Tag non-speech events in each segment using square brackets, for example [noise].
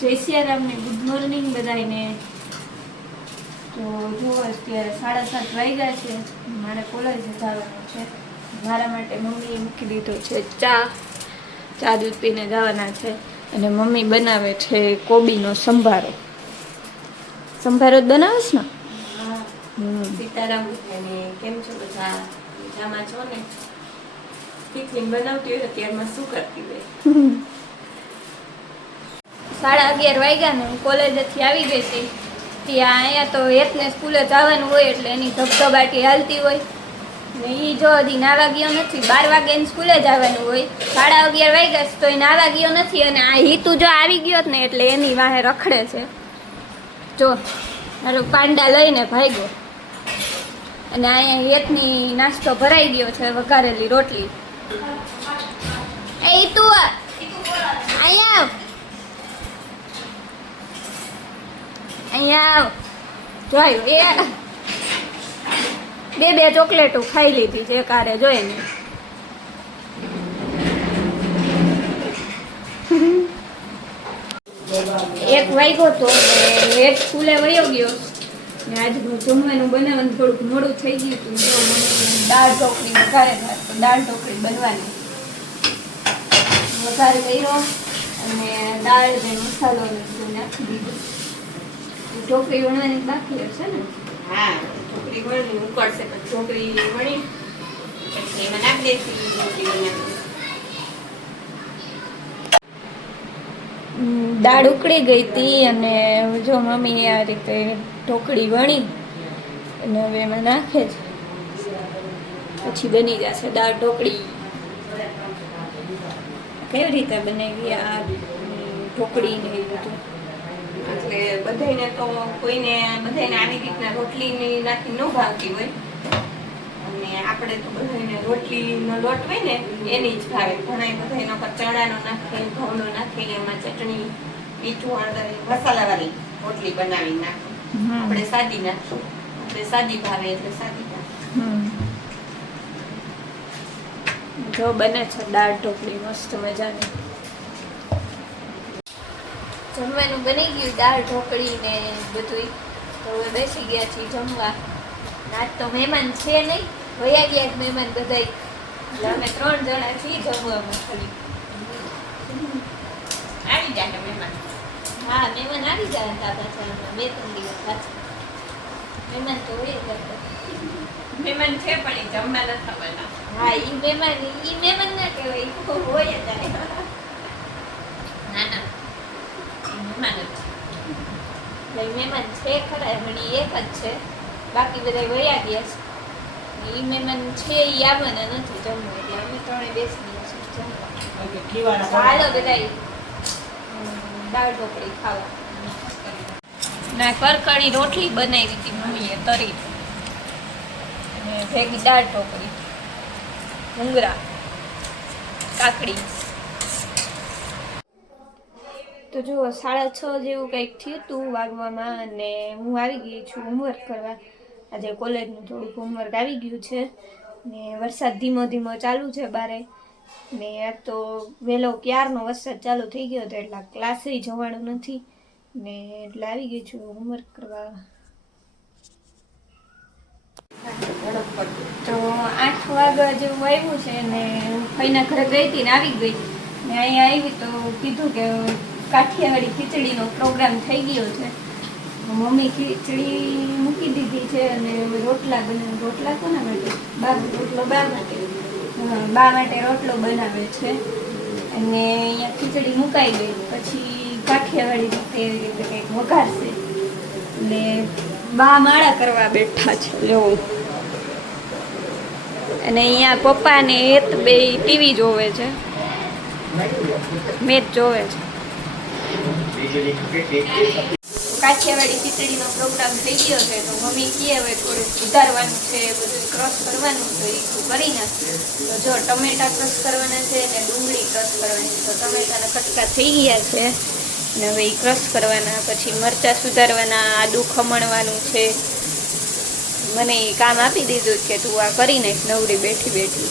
જય સિયારામને good morning બધાને તો જો અત્યારે સાડા સાત વાગ્યા છે મારે કોલેજ જવાનું છે. મારા માટે મમ્મીએ મૂકી દીધો છે ચા. ચા દૂધ પીને જવાના છે અને મમ્મી બનાવે છે કોબીનો સંભારો. સંભારો જ બનાવીશ ને. સીતારામ કેમ છો બધા? મજામાં છો ને? ટિફિન બનાવતી હોય તો ત્યારમાં શું કરતી હોય? [laughs] સાડા અગિયાર વાગ્યા હું કોલેજેથી આવી ગઈ હતી. ત્યાં અહીંયા તો હેતને સ્કૂલે જવાનું હોય એટલે એની ધબધબાટી હાલતી હોય. ને એ જો હજી નાવા ગયો નથી, બાર વાગે એને સ્કૂલે જવાનું હોય. સાડા અગિયાર વાગ્યા તો એ નાવા ગયો નથી અને આ હિતુ જો આવી ગયો ને એટલે એની વાહે રખડે છે. જો, મારો પાંડા લઈને ભાગ્યો. અને અહીંયા હેતની નાસ્તો ભરાઈ ગયો છે, વઘારેલી રોટલી. એ તું અહીંયા અહીંયા જોયું એ બે બે ચોકલેટો ખાઈ લીધી છે કારે જોઈને એક વાગ્યો તો એક સ્કૂલે વયો ગયો ને આજ જમવાનું બનાવવાનું થોડુંક મોડું થઈ ગયું હતું દાળ ઢોકળી વધારે થાય દાળ ઢોકળી બનવાની વધારે કર્યો અને દાળ ને મસાલો નાખી દીધું ઢોકળી વણવાની બાકી હશે ને? હા ઢોકળી વણી ઉકળશે પછી ઢોકળી વણી પછી એમાં નાખી દેતી ઢોકળી દાળ ઉકળી ગઈ હતી અને જો મમ્મી આ રીતે ઢોકળી વણી અને હવે એમાં નાખે છે. પછી બની જશે દાળ ઢોકળી. કેવી રીતે બનાવી આ ઢોકળી ને એ બધું? એટલે બધાને તો કોઈને બધાને આવી રીતના રોટલીની નાખી ન ભાવતી હોય. અને આપણે તો બધાને રોટલીનો લોટ હોય ને એની જ ભાવે. ઘણા બધાને ચણાનો નાખે ઘઉંનો નાખે એમાં ચટણી મીઠું હળદર મસાલાવાળી રોટલી બનાવી નાખે. આપણે સાદી નાખશું આપણે સાદી ભાવે એટલે સાદી નાખશું જો બને છે દાળ ઢોકળી મસ્ત મજાની. જમવાનું બની ગયું દાળ ઢોકળી ને બધું તો હવે બેસી ગયા છીએ જમવા. આજ તો મહેમાન છે નહીં વયા ગયા મહેમાન બધાય. એટલે અમે ત્રણ જણા છીએ જમવામાં ખાલી આવી જાય મહેમાન. હા મહેમાન આવી જાય હતા પાછા બે ત્રણ દિવસ પાછા. મહેમાન તો હોય જ મહેમાન છે પણ એ જમવા નથી આવવાના હા એ મહેમાન એ મહેમાન ના કહેવાય હોય જ આ. ના ના એ મહેમાન જ છે એટલે મહેમાન છે ખરા પણ એક જ છે. બાકી બધા વયા ગયા છે. ઈ મહેમાન છે એ આવવાના નથી જમવા એટલે અમે ત્રણે બેસી ગયા છીએ હાલો બધા દાળ ઢોકળી ખાવા. ના કરકડી રોટલી બનાવી હતી મમ્મીએ તરી. ભેગી દાળ ઢોકળી ભૂંગળા કાકડી. તો જુઓ, સાડા છ જેવું કંઈક થયું હતું વાગવામાં અને હું આવી ગઈ છું હોમવર્ક કરવા. આજે કોલેજનું થોડુંક હોમવર્ક આવી ગયું છે ને વરસાદ ધીમો ધીમો ચાલુ છે બારે. ને આ તો વહેલો ક્યારનો વરસાદ ચાલુ થઈ ગયો હતો એટલે ક્લાસે જવાનું નથી. ને એટલે આવી ગઈ છું હોમવર્ક કરવા. તો આઠ વાગ્યા જેવું આવ્યું છે ને ફઈના ઘરે ગઈ હતી ને આવી ગઈ. ને અહીંયા આવી તો કીધું કે કાઠિયાવાડી ખીચડીનો પ્રોગ્રામ થઈ ગયો છે. મમ્મી ખીચડી મૂકી દીધી છે અને રોટલા બને, રોટલા કોના માટે? બા રોટલો બા માટે. બા માટે રોટલો બનાવે છે. અને અહીંયા ખીચડી મુકાઈ ગઈ. પછી કાઠિયાવાડી રીતે એવી રીતે કંઈક વઘારશે. એટલે બા માળા કરવા બેઠા છે. જોવું અને અહીંયા પપ્પાને એત બે ટીવી જોવે છે. મેચ જોવે છે. કાઠિયાવાડી ખીચડીનો પ્રોગ્રામ થઈ ગયો છે તો મમ્મી કહે હવે થોડુંક સુધારવાનું છે બધું ક્રોસ કરવાનું તો એ કરી નાખીએ તો જો ટમેટા ક્રશ કરવાના છે અને ડુંગળી ક્રશ કરવાની છે તો ટમેટાના કટકા થઈ ગયા છે. અને હવે એ ક્રશ કરવાના પછી મરચાં સુધારવાના આદુ ખમણવાનું છે. મને એ કામ આપી દીધું કે તું આ કરી નાખ નવરી બેઠી બેઠી.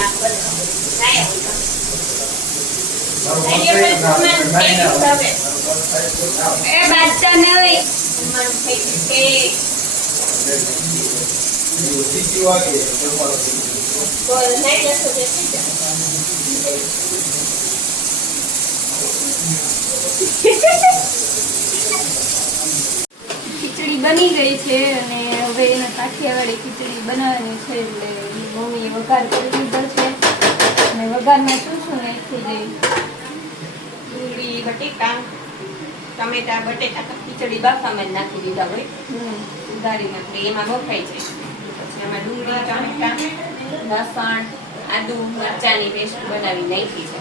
ના. ન. ના, ના, ના, ના. ના. એ થઈ જશે. ખીચડી બની ગઈ છે અને હવે એને કાઠિયાવાડી ખીચડી બનાવવાની છે એટલે મમ્મીએ વઘાર કરી દીધો છે. અને વઘારમાં શું શું નાખી દઈ ડુંગળી બટેકા ટમેટા બટેકા ખીચડી બાફામાં જ નાખી દીધા હોય. ઉગાડીને આપણે એમાં બફાઈ જાય પછી એમાં ડુંગળી ટમેટા લસણ આદુ મરચાની પેસ્ટ બનાવી નાખી છે.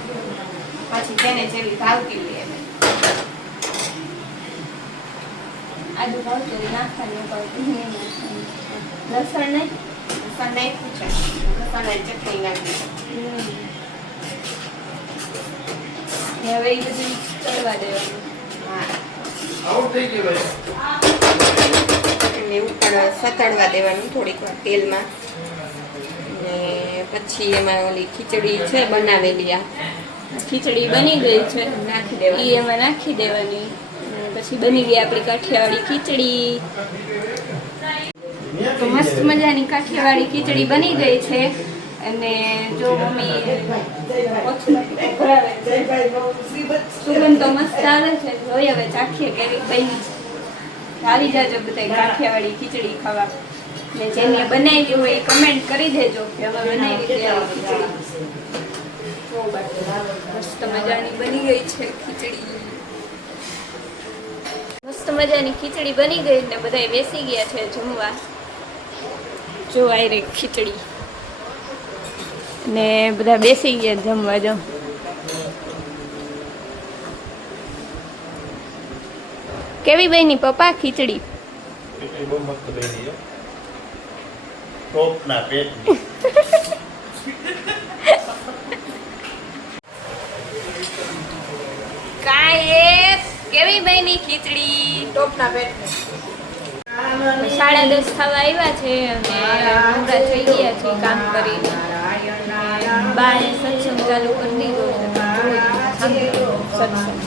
પછી તેને જેવી ભાવતી હોય એમ આદુ ભાવતું નાખવાનું ભાવતું લસણ નહીં લસણ નાખ્યું છે લસણ ચટણી નાખી. હવે એ બધું કરવા દેવાનું. હા. સતળવા દેવાનું થોડીક વાર તેલમાં. ને પછી એમાં ઓલી ખીચડી છે બનાવેલી આ. ખીચડી બની ગઈ છે. નાખી દેવાની. એમાં નાખી દેવાની. પછી બની ગઈ આપણી કાઠિયાવાડી ખીચડી. તો મસ્ત મજાની કાઠિયાવાડી ખીચડી બની ગઈ છે. અને જો મમ્મી. સુગંધ તો મસ્ત આવે છે. જોઈએ હવે ચાખીએ કેવી બની છે. આવી જાજો બધા કાઠિયાવાડી ખીચડી ખાવા. ને જેને બનાવી હોય એ કમેન્ટ કરી દેજો કે હવે બનાવી છે ખીચડી. મસ્ત મજાની બની ગઈ છે ખીચડી. મસ્ત મજાની ખીચડી બની ગઈ ને બધા બેસી ગયા છે જમવા. જોવાય રે ખીચડી. ને બધા બેસી ગયા જમવા જો. કેવી બની પપ્પા ખીચડી? બહુ મસ્ત બની ટોપના પેટની કાંઈ કેવી બની ખીચડી ટોપના પેટ સાડા દસ થવા આવ્યા છે અને પૂરા થઈ ગયા છે કામ કરીને. બાએ સત્સંગ ચાલુ કરી દીધો છે સત્સંગ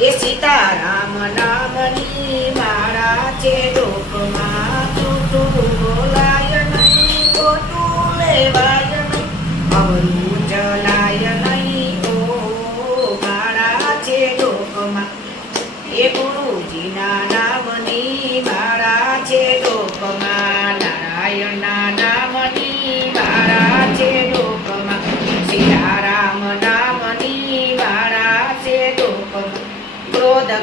એ સીતારામ નામની મારા છે લોકમાં.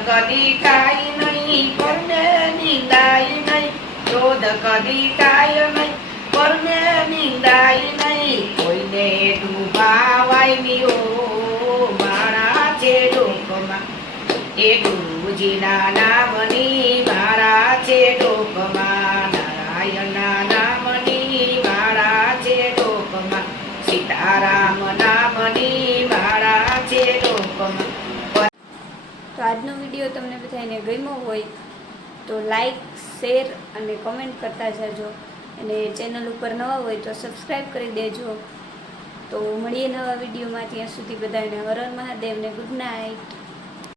કદી કાય નહીં પરને નિંદાય નહીં ક્રોધ કદી કાય નહીં પરને નિંદાય નહીં કોઈને ડૂબાવાય નિયો મારા છે લોકમાં એ ગુરુજીના નામની મારા છે લોકમાં આજનો વીડિયો તમને બધાને ગમ્યો હોય તો લાઈક શેર અને કમેન્ટ કરતા જજો. અને ચેનલ ઉપર નવા હોય તો સબસ્ક્રાઈબ કરી દેજો. તો મળીએ નવા વિડીયોમાં ત્યાં સુધી બધાને હરણ મહાદેવને ગુડ નાઇટ